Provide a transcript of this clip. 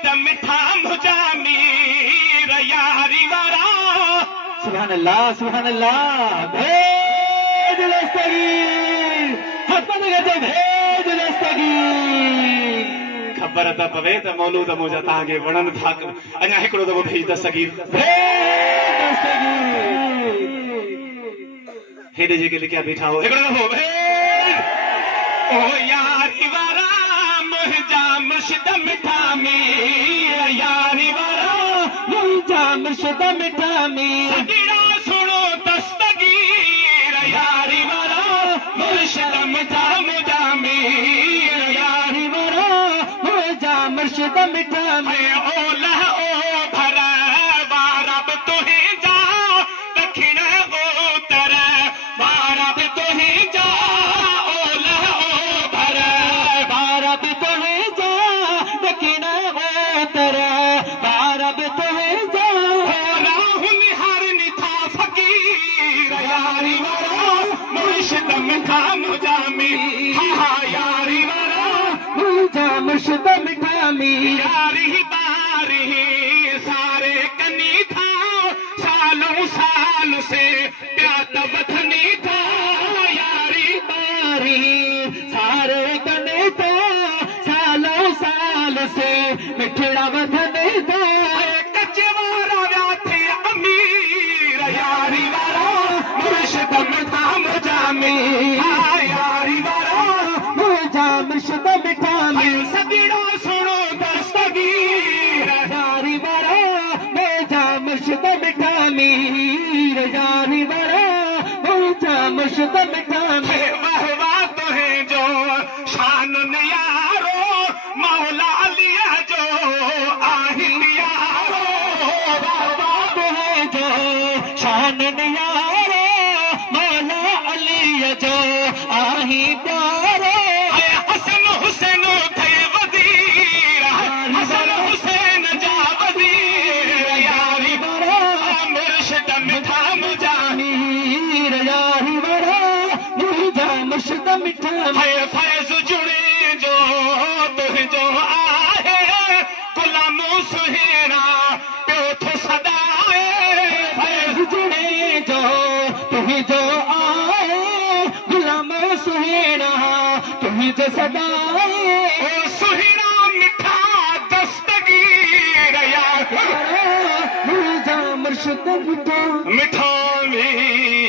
मुर्शिद मिठा मुजामीर यारी वारा सुभान अल्लाह सुभान अल्लाह भेज दस्तगीर हसन गजे भेज दस्तगीर खबर त पवे त मौलूद मुंहिंजा तव्हांखे वणनि था अञा हिकिड़ो दफ़ो भेज दस्तगीर हेॾे जेके लिखिया बीठा हो हिकिड़ो दफ़ो भेज ओ यारी वारा मुंहिंजा मुर्शिद मिठा मीर यारी वारा मुंहिंजा मुर्शिद मिठा मीर सदीरा सुनो दस्तगीर यारी वारा मुर्शिद मिठा मुजामीर यारी वारा मुंहिंजा मुर्शिद मिठा मीर ओ लह ओ भरा वारब तुही जा दक्षिण उत्तर वारब तुही जा ओ लह ओ भरा भारत तुहे जा दक्षिण उत्तर भारत तुहे जा राहुल हर निथा फकीर यारी वारा मुर्शिद मिठा मुजामी हा यारी वारा मुंहिंजा मुर्शिद मिठा मीर यारी बारी सारे कनी था सालों साल से प्यात बधनी था यारी बारी सारे कने तो सालों साल से मिठड़ा वधने तो कच्चे वारा व्याथे अमीर यारी वारा मुर्शिद मिठा मुजामी यारी वारा मुंहिंजा मुर्शिद मिठा मीर सदीड़ा सुनो दस्तगीर यारी वारा मुंहिंजा मुर्शिद मिठा मीर यारी वारा मुंहिंजा मुर्शिद मिठा मीर वाह वाह तुहे जो शान नियारो मौला लिया जो आहिन यारो वाह वाह तुहे जो शान नियारो मौला अली जो आही प्यारो हसन हुसैन थे वजीर हसन हुसैन जा वजीर यारी वारा मुर्शिद मिठा मुजामी मीर यारी वारा मुंहिंजा मुर्शिद मिठा मीर फैज़ जुड़े जो तुंहिंजो आहे गुलामो सुहिणा पियो थो सदाए फैज़ जुड़े जो तुंहिंजो आहे गुलाम सुहिणा तुंहिंजो सदाए सुहिणा मिठा दस्तगीर यार मुंहिंजा मुर्शिद मिठा मिठा मीर